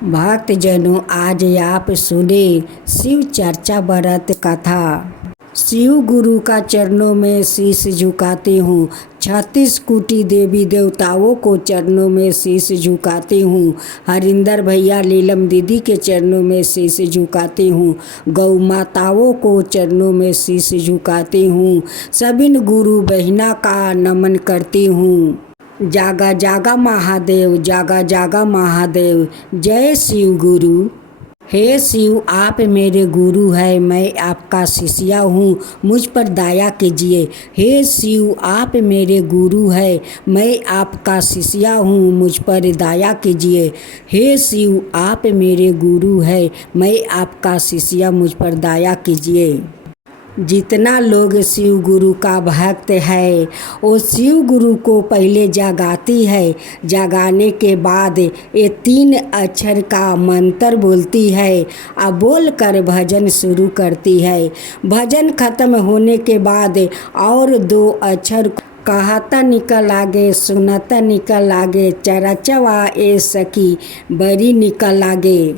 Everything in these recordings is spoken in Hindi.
भक्तजनों, आज आप सुने शिव चर्चा व्रत कथा। शिव गुरु का चरणों में शीश झुकाती हूँ। 36 कोटि देवी देवताओं को चरणों में शीश झुकाती हूँ। हरिंदर भैया लीलम दीदी के चरणों में शीश झुकाती हूँ। गौ माताओं को चरणों में शीश झुकाती हूँ। सभी गुरु बहिना का नमन करती हूँ। जागा जागा महादेव, जागा जागा महादेव, जय शिव गुरु। हे शिव, आप मेरे गुरु है, मैं आपका शिष्या हूँ, मुझ पर दया कीजिए। हे शिव, आप मेरे गुरु है, मैं आपका शिष्या हूँ, मुझ पर दया कीजिए। हे शिव, आप मेरे गुरु है, मैं आपका शिष्या, मुझ पर दया कीजिए। जितना लोग शिव गुरु का भक्त है वो शिव गुरु को पहले जगाती है। जगाने के बाद ये 3 अक्षर का मंत्र बोलती है और बोल कर भजन शुरू करती है। भजन खत्म होने के बाद और 2 अक्षर कहता निकल आगे, सुनता निकल आगे, चरचवा ए सखी बड़ी निकल आगे।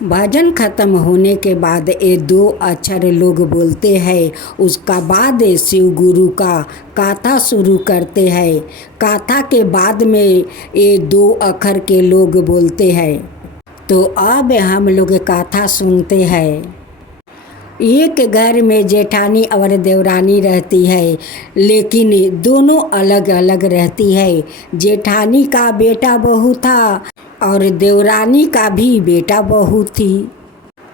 भजन खत्म होने के बाद ये 2 अक्षर लोग बोलते हैं। उसका बाद शिव गुरु का गाथा शुरू करते हैं। गाथा के बाद में ये 2 अक्षर के लोग बोलते हैं। तो अब हम लोग गाथा सुनते हैं। एक घर में जेठानी और देवरानी रहती है, लेकिन दोनों अलग अलग रहती है। जेठानी का बेटा बहू था और देवरानी का भी बेटा बहू थी।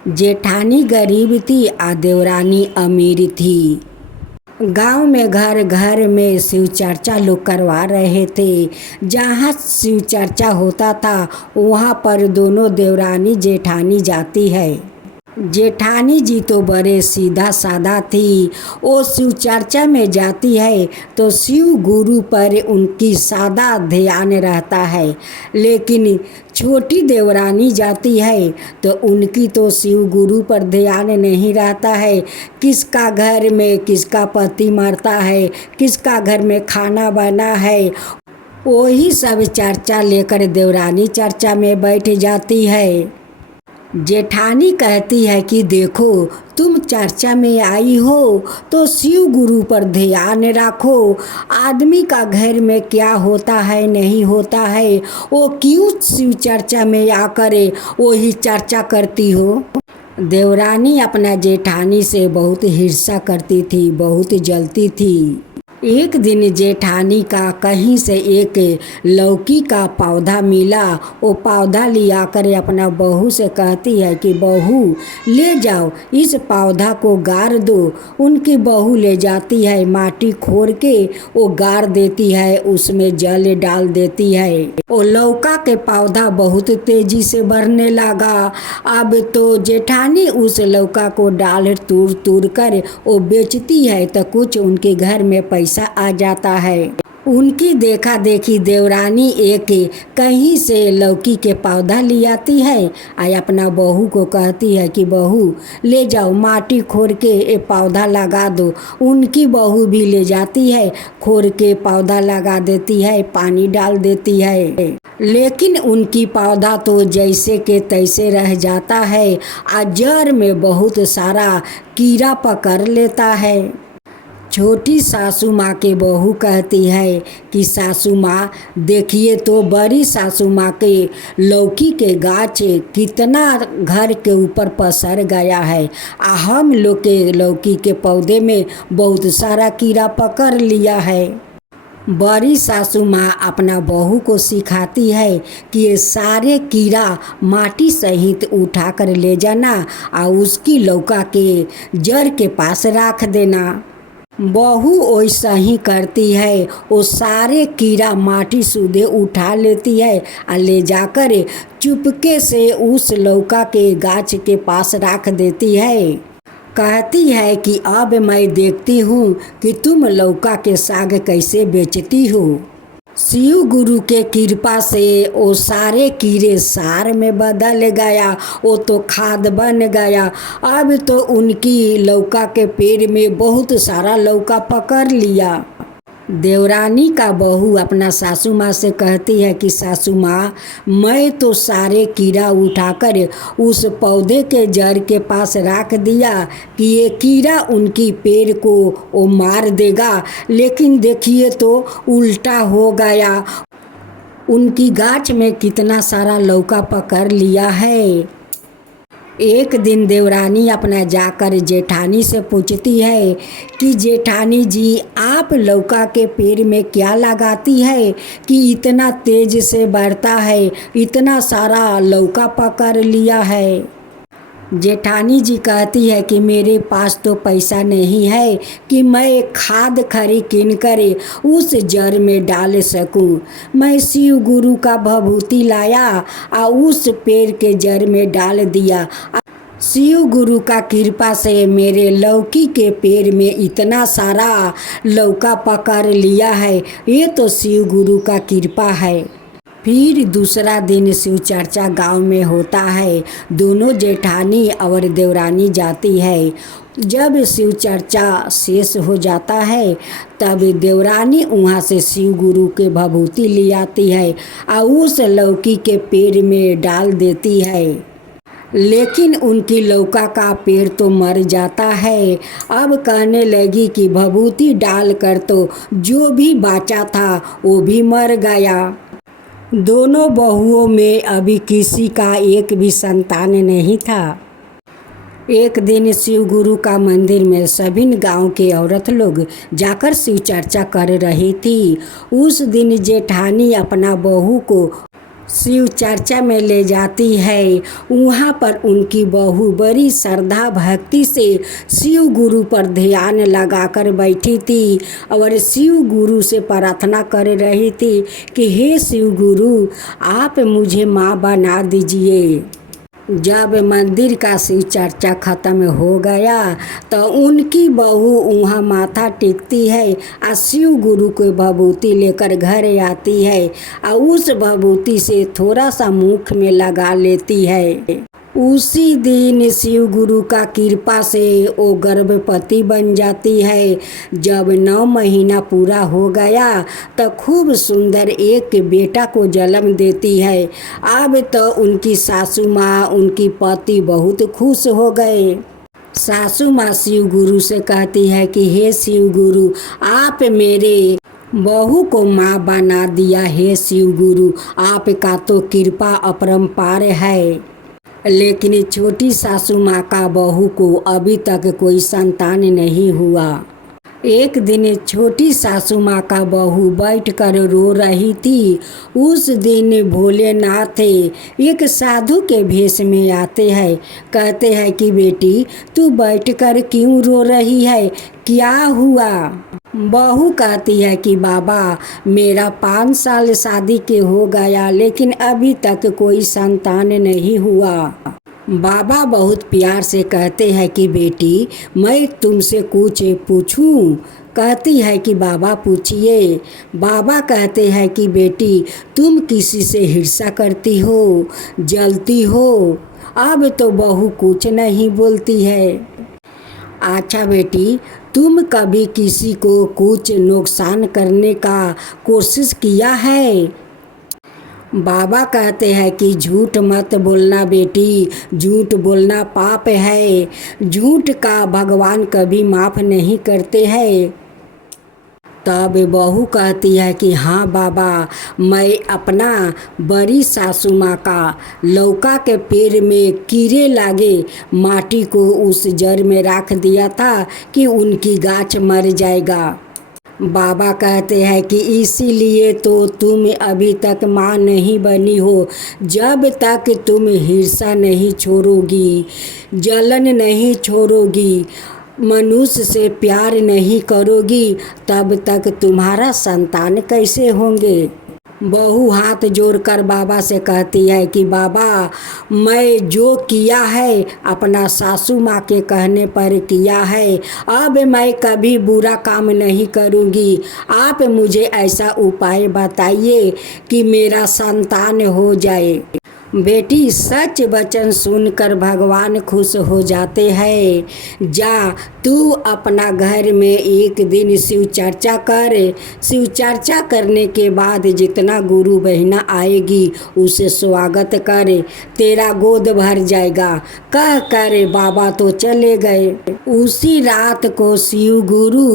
जेठानी गरीब थी और देवरानी अमीर थी। गांव में घर घर में शिव चर्चा लोग करवा रहे थे। जहाँ शिव चर्चा होता था वहाँ पर दोनों देवरानी जेठानी जाती है। जेठानी जी तो बड़े सीधा साधा थी। वो शिव चर्चा में जाती है तो शिव गुरु पर उनकी सादा ध्यान रहता है। लेकिन छोटी देवरानी जाती है तो उनकी तो शिव गुरु पर ध्यान नहीं रहता है। किसका घर में किसका पति मरता है, किसका घर में खाना बना है, वही सब चर्चा लेकर देवरानी चर्चा में बैठ जाती है। जेठानी कहती है कि देखो, तुम चर्चा में आई हो तो शिव गुरु पर ध्यान रखो। आदमी का घर में क्या होता है नहीं होता है, वो क्यों शिव चर्चा में आकर वही चर्चा करती हो। देवरानी अपना जेठानी से बहुत हिर्सा करती थी, बहुत जलती थी। एक दिन जेठानी का कहीं से एक लौकी का पौधा मिला। वो पौधा लिया कर अपना बहू से कहती है कि बहू ले जाओ, इस पौधा को गाड़ दो। उनकी बहू ले जाती है, माटी खोर के वो गाड़ देती है, उसमें जल डाल देती है। वो लौका के पौधा बहुत तेजी से बढ़ने लगा। अब तो जेठानी उस लौका को डाल तूर कर वो बेचती है तो कुछ उनके घर में पैसा आ जाता है। उनकी देखा देखी देवरानी एक कहीं से लौकी के पौधा ले आती है और अपना बहू को कहती है कि बहू ले जाओ, माटी खोर के ये पौधा लगा दो। उनकी बहू भी ले जाती है, खोर के पौधा लगा देती है, पानी डाल देती है। लेकिन उनकी पौधा तो जैसे के तैसे रह जाता है और जड़ में बहुत सारा कीड़ा पकड़ लेता है। छोटी सासू माँ के बहू कहती है कि सासू माँ देखिए तो बड़ी सासू माँ के लौकी के गाछ कितना घर के ऊपर पसर गया है। हम लोग के लौकी के पौधे में बहुत सारा कीड़ा पकड़ लिया है। बड़ी सासू माँ अपना बहू को सिखाती है कि ये सारे कीड़ा माटी सहित उठा कर ले जाना और उसकी लौका के जड़ के पास रख देना। बहू वैसा ही करती है। वो सारे कीड़ा माटी सूधे उठा लेती है और ले जाकर चुपके से उस लौका के गाछ के पास रख देती है। कहती है कि अब मैं देखती हूँ कि तुम लौका के साग कैसे बेचती हो। शिव गुरु के कृपा से वो सारे कीड़े सार में बदल गया, वो तो खाद बन गया। अब तो उनकी लौका के पेड़ में बहुत सारा लौका पकड़ लिया। देवरानी का बहू अपना सासू माँ से कहती है कि सासू माँ, मैं तो सारे कीड़ा उठाकर उस पौधे के जड़ के पास रख दिया कि ये कीड़ा उनकी पेड़ को वो मार देगा, लेकिन देखिए तो उल्टा हो गया। उनकी गाछ में कितना सारा लौका पकड़ लिया है। एक दिन देवरानी अपना जाकर जेठानी से पूछती है कि जेठानी जी, आप लौका के पेड़ में क्या लगाती है कि इतना तेज से बढ़ता है, इतना सारा लौका पकड़ लिया है। जेठानी जी कहती है कि मेरे पास तो पैसा नहीं है कि मैं खाद खरी किन कर उस जड़ में डाल सकूं। मैं शिव गुरु का भभूति लाया और उस पेड़ के जड़ में डाल दिया। शिव गुरु का कृपा से मेरे लौकी के पेड़ में इतना सारा लौका पकड़ लिया है। ये तो शिव गुरु का कृपा है। फिर दूसरा दिन शिव चर्चा गांव में होता है। दोनों जेठानी और देवरानी जाती है। जब शिव चर्चा शेष हो जाता है तब देवरानी वहाँ से शिव गुरु के भभूति ले आती है और उस लौकी के पेड़ में डाल देती है, लेकिन उनकी लौका का पेड़ तो मर जाता है। अब कहने लगी कि भभूति डालकर तो जो भी बचा था वो भी मर गया। दोनों बहुओं में अभी किसी का एक भी संतान नहीं था। एक दिन शिव गुरु का मंदिर में सभी गांव के औरत लोग जाकर शिव चर्चा कर रही थी। उस दिन जेठानी अपना बहू को शिव चर्चा में ले जाती है। वहाँ पर उनकी बहू बड़ी श्रद्धा भक्ति से शिव गुरु पर ध्यान लगाकर बैठी थी और शिव गुरु से प्रार्थना कर रही थी कि हे शिव गुरु, आप मुझे माँ बना दीजिए। जब मंदिर का शिव चर्चा खत्म हो गया तो उनकी बहू वहाँ माथा टेकती है और शिव गुरु को भभूति लेकर घर आती है और उस भभूति से थोड़ा सा मुख में लगा लेती है। उसी दिन शिव गुरु का कृपा से वो गर्भवती बन जाती है। जब 9 महीना पूरा हो गया तो खूब सुंदर एक बेटा को जन्म देती है। अब तो उनकी सासू माँ, उनकी पति बहुत खुश हो गए। सासू माँ शिव गुरु से कहती है कि हे शिव गुरु, आप मेरे बहू को माँ बना दिया। हे शिव गुरु, आपका तो कृपा अपरंपार है। लेकिन छोटी सासू माँ का बहू को अभी तक कोई संतान नहीं हुआ। एक दिन छोटी सासू माँ का बहू बैठकर रो रही थी। उस दिन भोलेनाथ एक साधु के भेष में आते हैं। कहते हैं कि बेटी, तू बैठकर क्यों रो रही है, क्या हुआ? बहू कहती है कि बाबा, मेरा 5 साल शादी के हो गया लेकिन अभी तक कोई संतान नहीं हुआ। बाबा बहुत प्यार से कहते हैं कि बेटी, मैं तुमसे कुछ पूछूं? कहती है कि बाबा पूछिए। बाबा कहते हैं कि बेटी, तुम किसी से हिर्सा करती हो, जलती हो? अब तो बहू कुछ नहीं बोलती है। अच्छा बेटी, तुम कभी किसी को कुछ नुकसान करने का कोशिश किया है? बाबा कहते हैं कि झूठ मत बोलना बेटी, झूठ बोलना पाप है। झूठ का भगवान कभी माफ़ नहीं करते हैं। तब बहू कहती है कि हाँ बाबा, मैं अपना बड़ी सासू माँ का लौका के पेड़ में कीड़े लागे माटी को उस जड़ में रख दिया था कि उनकी गाछ मर जाएगा। बाबा कहते हैं कि इसीलिए तो तुम अभी तक माँ नहीं बनी हो। जब तक तुम हिर्सा नहीं छोड़ोगी, जलन नहीं छोड़ोगी, मनुष्य से प्यार नहीं करोगी, तब तक तुम्हारा संतान कैसे होंगे? बहू हाथ जोड़कर बाबा से कहती है कि बाबा, मैं जो किया है अपना सासू माँ के कहने पर किया है। अब मैं कभी बुरा काम नहीं करूँगी। आप मुझे ऐसा उपाय बताइए कि मेरा संतान हो जाए। बेटी सच वचन सुनकर भगवान खुश हो जाते हैं। जा तू अपना घर में एक दिन शिव चर्चा कर। शिव चर्चा करने के बाद जितना गुरु बहना आएगी उसे स्वागत कर, तेरा गोद भर जाएगा। कह कर बाबा तो चले गए। उसी रात को शिव गुरु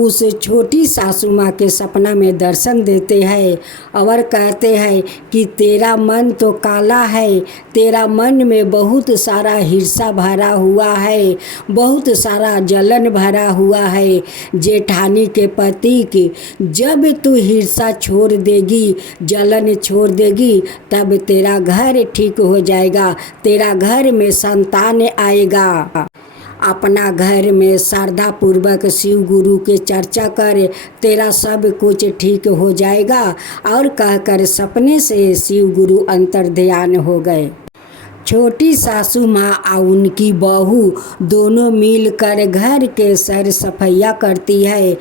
उस छोटी सासू माँ के सपना में दर्शन देते हैं और कहते हैं कि तेरा मन तो काला है, तेरा मन में बहुत सारा हिर्सा भरा हुआ है, बहुत सारा जलन भरा हुआ है जेठानी के पति की। जब तू हिर्सा छोड़ देगी, जलन छोड़ देगी, तब तेरा घर ठीक हो जाएगा, तेरा घर में संतान आएगा। अपना घर में श्रद्धा पूर्वक शिव गुरु के चर्चा कर, तेरा सब कुछ ठीक हो जाएगा। और कहकर सपने से शिव गुरु अंतर्ध्यान हो गए। छोटी सासू माँ और उनकी बहू दोनों मिलकर घर के सर सफैया करती है।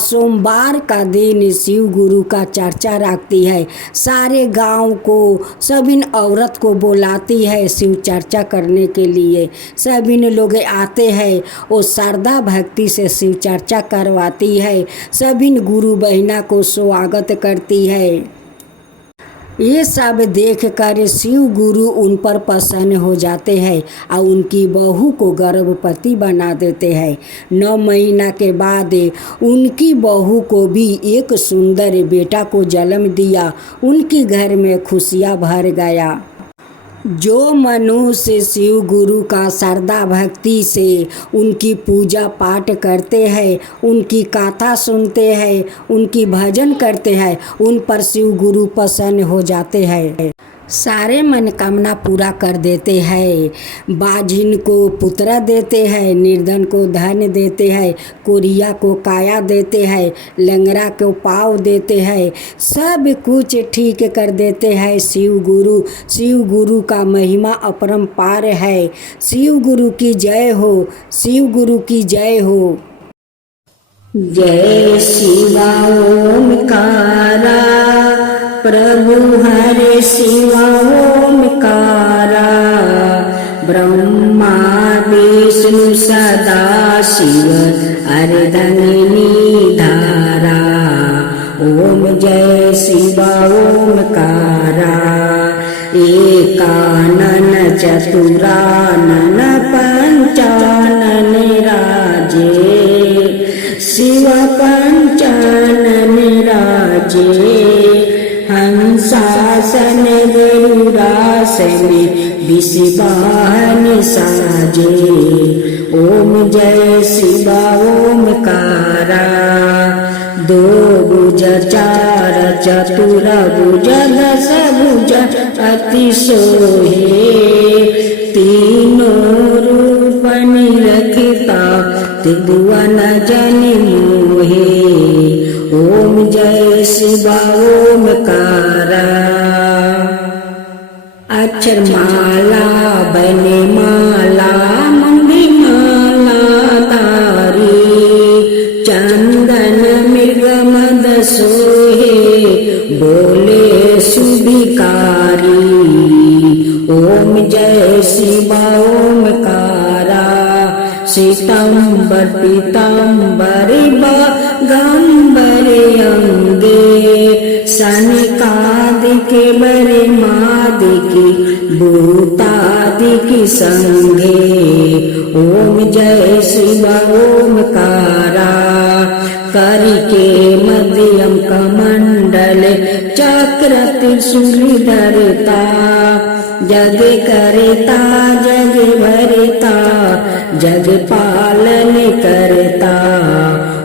सोमवार का दिन शिव गुरु का चर्चा रखती है। सारे गांव को सभी औरत को बुलाती है शिव चर्चा करने के लिए। सभी लोग आते हैं, वो श्रद्धा भक्ति से शिव चर्चा करवाती है। सभी गुरु बहना को स्वागत करती है। ये सब देखकर शिव गुरु उन पर प्रसन्न हो जाते हैं और उनकी बहू को गर्भवती बना देते हैं। 9 महीना के बाद उनकी बहू को भी एक सुंदर बेटा को जन्म दिया। उनके घर में खुशियाँ भर गया। जो मनुष्य शिव गुरु का श्रद्धा भक्ति से उनकी पूजा पाठ करते हैं, उनकी कथा सुनते हैं, उनकी भजन करते हैं, उन पर शिव गुरु प्रसन्न हो जाते हैं। सारे मनोकामना पूरा कर देते हैं। बाझिन को पुत्र देते हैं, निर्धन को धन देते हैं, कोरिया को काया देते हैं, लंगड़ा को पाँव देते हैं, सब कुछ ठीक कर देते हैं शिव गुरु। शिव गुरु का महिमा अपरंपार है। शिव गुरु की जय हो, शिव गुरु की जय हो। जय शिवा ओमकारा, प्रभु हरे शिवा ओमकारा। ब्रह्मा विष्णु सदा शिव अर्धंगिनी धारा। ओम जय शिवा ओमकारा। एकानन चतुरानन पंचानन राजे, शिव पंचानन राजे। हंसासन गरुड़ासन विषवाहन साजे। ओम जय शिवा ओमकारा। 2 भुज 4 चतुर भुज 10 भुज अति सोहे। तीनों रूप निरखता त्रिभुवन जन मोहे। ओम जय शिवा ओमकारा। अक्षर माला बने माला मंगी माला तारी। चंदन मृग मद सोहे बोले सुभिकारी। ओम जय शिवा ओमकारा। श्वेतांबर पीतांबर बागंबर अंगे। सनकादिक बरे मादिक भूतादिक संगे। ओम जय शिवा ओमकारा। करिके मध्यम कमंडल चक्र त्रिशूल धरता। जग करता जग भरता, जग पालन करता।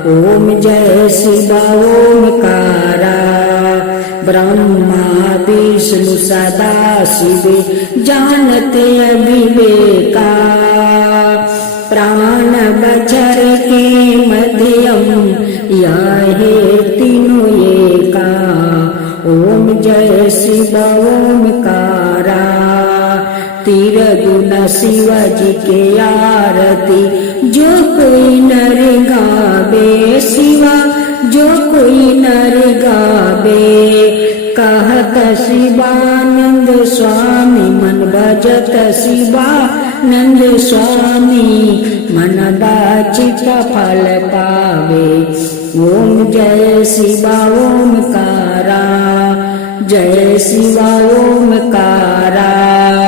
ओम जय शिवा ओमकारा। ब्रह्मा विष्णु सदा शिव जानते अविवेका। प्राण बचर के मध्यम याहे तीनों एका। ओम जय शिवा ओमकारा। तिरगुण शिवाजी के आरती जो कोई नर गावे। शिवा जो कोई नर गावे। कहत भजत शिवानंद स्वामी मन भजत शिवानंद स्वामी मन वांछित फल पावे। ओम जय शिवा ओमकारा, जय शिवा ओमकारा।